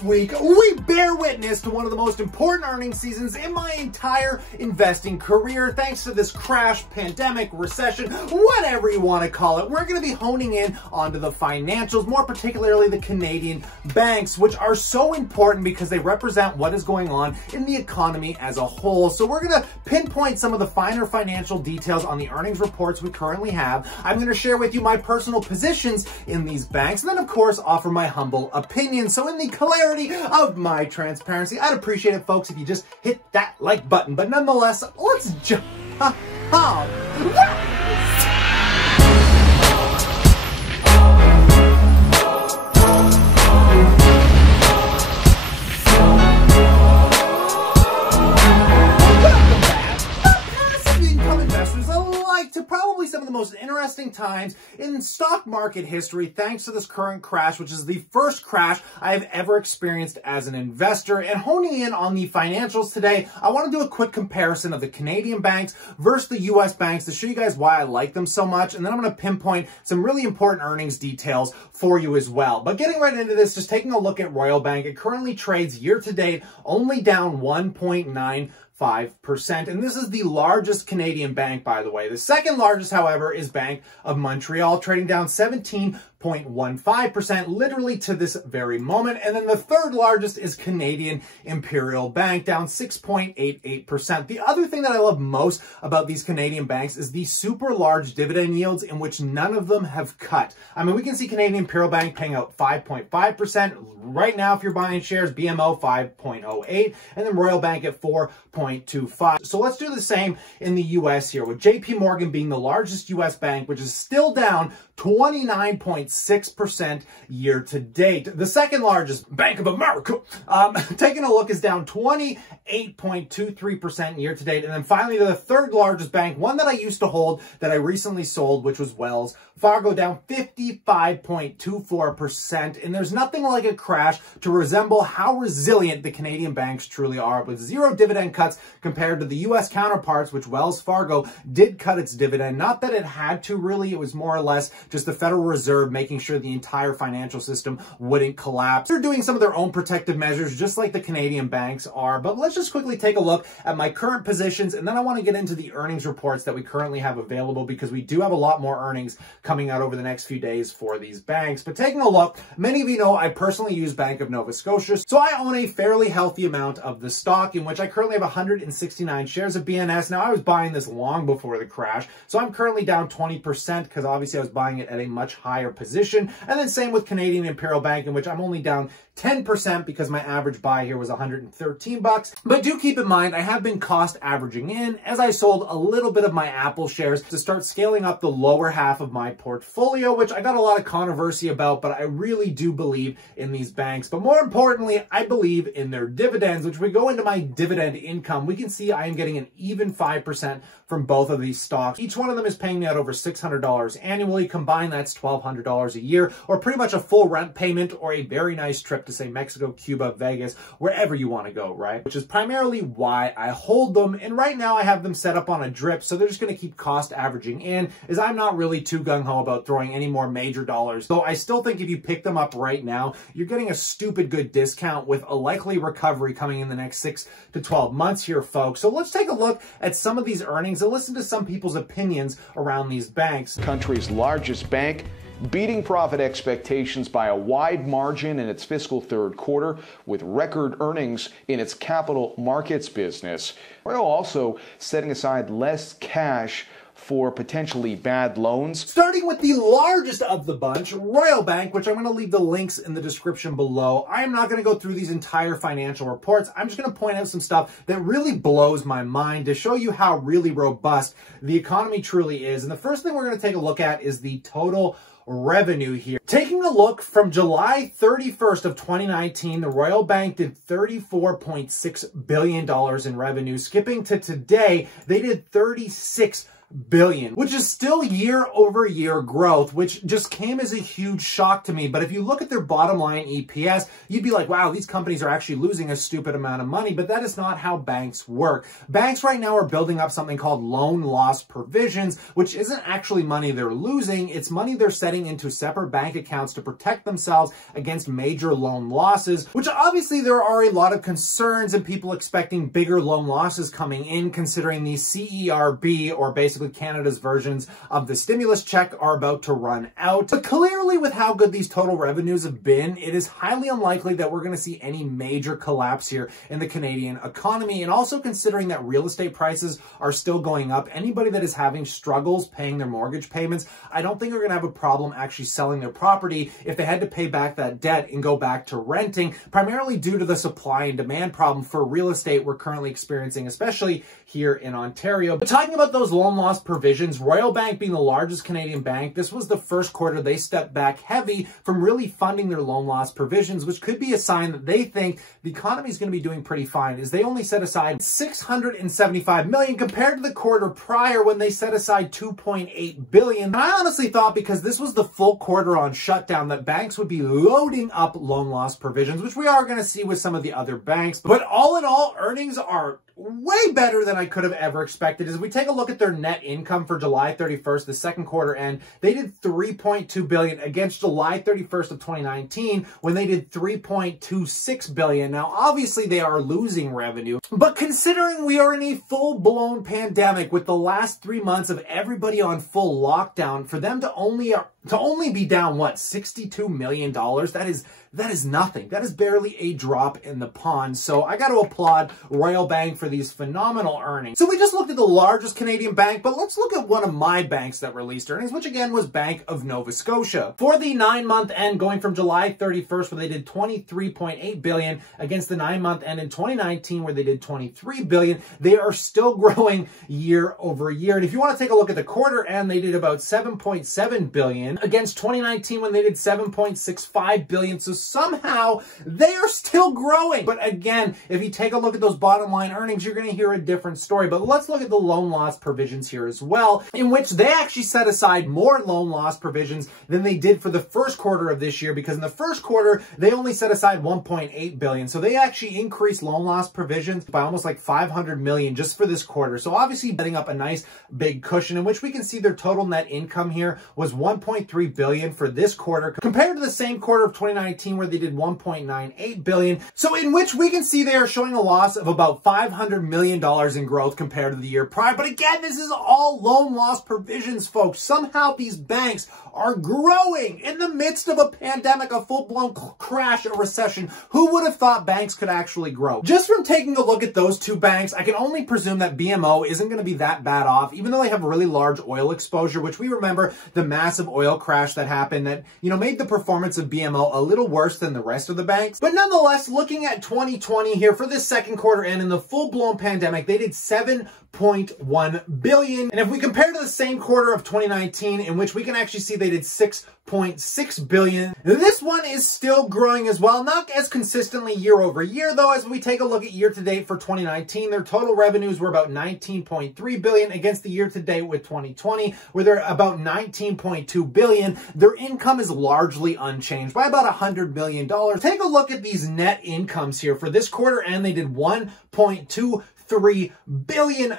Last week, we bear witness to one of the most important earnings seasons in my entire investing career. Thanks to this crash, pandemic, recession, whatever you want to call it, we're going to be honing in onto the financials, more particularly the Canadian banks, which are so important because they represent what is going on in the economy as a whole. So we're going to pinpoint some of the finer financial details on the earnings reports we currently have. I'm going to share with you my personal positions in these banks, and then of course offer my humble opinion. So in the clarity of my transparency, I'd appreciate it, folks, if you just hit that like button. But nonetheless, let's jump. To probably some of the most interesting times in stock market history, thanks to this current crash, which is the first crash I have ever experienced as an investor. And honing in on the financials today, I want to do a quick comparison of the Canadian banks versus the US banks to show you guys why I like them so much. And then I'm going to pinpoint some really important earnings details for you as well. But getting right into this, just taking a look at Royal Bank, it currently trades year to date only down 1.95%. And this is the largest Canadian bank, by the way. The second largest, however, is Bank of Montreal, trading down 17.15%, literally to this very moment. And then the third largest is Canadian Imperial Bank, down 6.88%. The other thing that I love most about these Canadian banks is the super large dividend yields in which none of them have cut. I mean, we can see Canadian Imperial Bank paying out 5.5%. Right now, if you're buying shares, BMO 5.08, and then Royal Bank at 4.25. So let's do the same in the US here, with JP Morgan being the largest US bank, which is still down 29.6% year to date. The second largest, Bank of America, taking a look, is down 28.23% year to date. And then finally, the third largest bank, one that I used to hold that I recently sold, which was Wells Fargo, down 55.24%. And there's nothing like a crash to resemble how resilient the Canadian banks truly are, with zero dividend cuts compared to the US counterparts, which Wells Fargo did cut its dividend. Not that it had to really, it was more or less just the Federal Reserve making sure the entire financial system wouldn't collapse. They're doing some of their own protective measures, just like the Canadian banks are. But let's just quickly take a look at my current positions, and then I want to get into the earnings reports that we currently have available, because we do have a lot more earnings coming out over the next few days for these banks. But taking a look, many of you know I personally use Bank of Nova Scotia, so I own a fairly healthy amount of the stock, in which I currently have 169 shares of BNS. Now, I was buying this long before the crash, so I'm currently down 20% because obviously I was buying it at a much higher position. And then same with Canadian Imperial Bank, in which I'm only down 10% because my average buy here was 113 bucks. But do keep in mind, I have been cost averaging in as I sold a little bit of my Apple shares to start scaling up the lower half of my portfolio, which I got a lot of controversy about, but I really do believe in these banks. But more importantly, I believe in their dividends, which we go into my dividend income. We can see I am getting an even 5% from both of these stocks. Each one of them is paying me out over $600 annually. Combined, that's $1,200 a year, or pretty much a full rent payment or a very nice trip to, say, Mexico, Cuba, Vegas, wherever you want to go, right? Which is primarily why I hold them. And right now I have them set up on a drip, so they're just going to keep cost averaging in, as I'm not really too gung-ho about throwing any more major dollars. Though I still think if you pick them up right now, you're getting a stupid good discount with a likely recovery coming in the next 6 to 12 months here, folks. So let's take a look at some of these earnings and listen to some people's opinions around these banks. Country's largest bank, beating profit expectations by a wide margin in its fiscal third quarter, with record earnings in its capital markets business. Royal also setting aside less cash for potentially bad loans. Starting with the largest of the bunch, Royal Bank, which I'm going to leave the links in the description below. I am not going to go through these entire financial reports. I'm just going to point out some stuff that really blows my mind to show you how really robust the economy truly is. And the first thing we're going to take a look at is the total revenue here. Taking a look from July 31st of 2019, the Royal Bank did $34.6 billion in revenue. Skipping to today, they did $36 billion, which is still year-over-year growth, which just came as a huge shock to me. But if you look at their bottom line EPS, you'd be like, wow, these companies are actually losing a stupid amount of money, but that is not how banks work. Banks right now are building up something called loan loss provisions, which isn't actually money they're losing. It's money they're setting into separate bank accounts to protect themselves against major loan losses, which obviously there are a lot of concerns and people expecting bigger loan losses coming in, considering the CERB, or basically Canada's versions of the stimulus check, are about to run out. But clearly, with how good these total revenues have been, it is highly unlikely that we're going to see any major collapse here in the Canadian economy. And also considering that real estate prices are still going up, anybody that is having struggles paying their mortgage payments, I don't think are going to have a problem actually selling their property if they had to pay back that debt and go back to renting, primarily due to the supply and demand problem for real estate we're currently experiencing, especially here in Ontario. But talking about those loan loss provisions, Royal Bank being the largest Canadian bank, this was the first quarter they stepped back heavy from really funding their loan loss provisions, which could be a sign that they think the economy is going to be doing pretty fine, as they only set aside $675 million compared to the quarter prior when they set aside $2.8 billion. And I honestly thought, because this was the full quarter on shutdown, that banks would be loading up loan loss provisions, which we are going to see with some of the other banks. But all in all, earnings are way better than I could have ever expected. As we take a look at their net income for July 31st, the second quarter end, they did $3.2 billion against July 31st of 2019 when they did $3.26 billion. Now, obviously they are losing revenue, but considering we are in a full-blown pandemic with the last 3 months of everybody on full lockdown, for them to only be down, what, $62 million? That is nothing. That is barely a drop in the pond. So I got to applaud Royal Bank for these phenomenal earnings. So we just looked at the largest Canadian bank, but let's look at one of my banks that released earnings, which again was Bank of Nova Scotia. For the 9-month end going from July 31st, where they did $23.8 billion, against the 9-month end in 2019, where they did $23 billion, they are still growing year over year. And if you want to take a look at the quarter end, they did about $7.7 billion against 2019 when they did $7.65 billion. So somehow they are still growing. But again, if you take a look at those bottom line earnings, you're going to hear a different story. But let's look at the loan loss provisions here as well, in which they actually set aside more loan loss provisions than they did for the first quarter of this year, because in the first quarter, they only set aside $1.8 billion. So they actually increased loan loss provisions by almost like $500 million just for this quarter. So obviously setting up a nice big cushion, in which we can see their total net income here was $1.3 billion for this quarter, compared to the same quarter of 2019 where they did $1.98 billion. So in which we can see they are showing a loss of about $500 million in growth compared to the year prior. But again, this is all loan loss provisions, folks. Somehow these banks are growing in the midst of a pandemic, a full-blown crash, a recession. Who would have thought banks could actually grow? Just from taking a look at those two banks, I can only presume that BMO isn't going to be that bad off, even though they have really large oil exposure, which we remember the massive oil crash that happened that, made the performance of BMO a little worse than the rest of the banks. But nonetheless, looking at 2020 here for this second quarter and in the full-blown pandemic, they did $7.1 billion. And if we compare to the same quarter of 2019, in which we can actually see they did $6.6 billion, this one is still growing as well. Not as consistently year over year, though. As we take a look at year to date for 2019, their total revenues were about $19.3 billion against the year to date with 2020, where they're about $19.2 billion. Their income is largely unchanged by about $100 million. Take a look at these net incomes here for this quarter, and they did $1.23 billion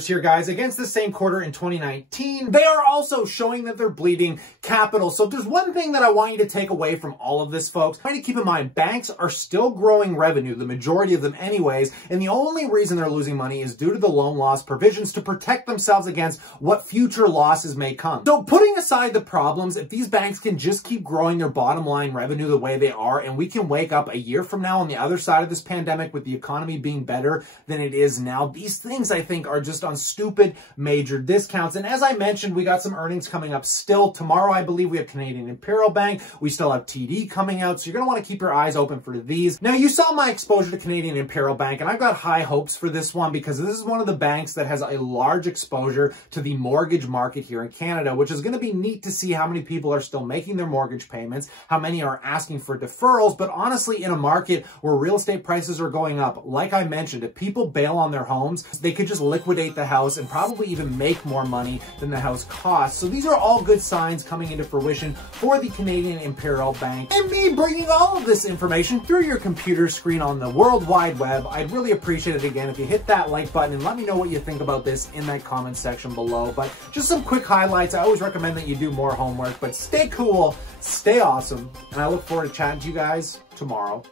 here, guys, against the same quarter in 2019. They are also showing that they're bleeding capital. So if there's one thing that I want you to take away from all of this, folks, try to keep in mind, banks are still growing revenue, the majority of them anyways, and the only reason they're losing money is due to the loan loss provisions to protect themselves against what future losses may come. So putting aside the problems, if these banks can just keep growing their bottom line revenue the way they are, and we can wake up a year from now on the other side of this pandemic with the economy being better than it is now, these things I think are just on stupid major discounts. And as I mentioned, we got some earnings coming up still. Tomorrow, I believe we have Canadian Imperial Bank. We still have TD coming out. So you're going to want to keep your eyes open for these. Now, you saw my exposure to Canadian Imperial Bank, and I've got high hopes for this one because this is one of the banks that has a large exposure to the mortgage market here in Canada, which is going to be neat to see how many people are still making their mortgage payments, how many are asking for deferrals. But honestly, in a market where real estate prices are going up, like I mentioned, if people bail on on their homes, they could just liquidate the house and probably even make more money than the house costs. So these are all good signs coming into fruition for the Canadian Imperial Bank. And me bringing all of this information through your computer screen on the World Wide Web. I'd really appreciate it again if you hit that like button and let me know what you think about this in that comment section below. But just some quick highlights. I always recommend that you do more homework, but stay cool, stay awesome, and I look forward to chatting to you guys tomorrow.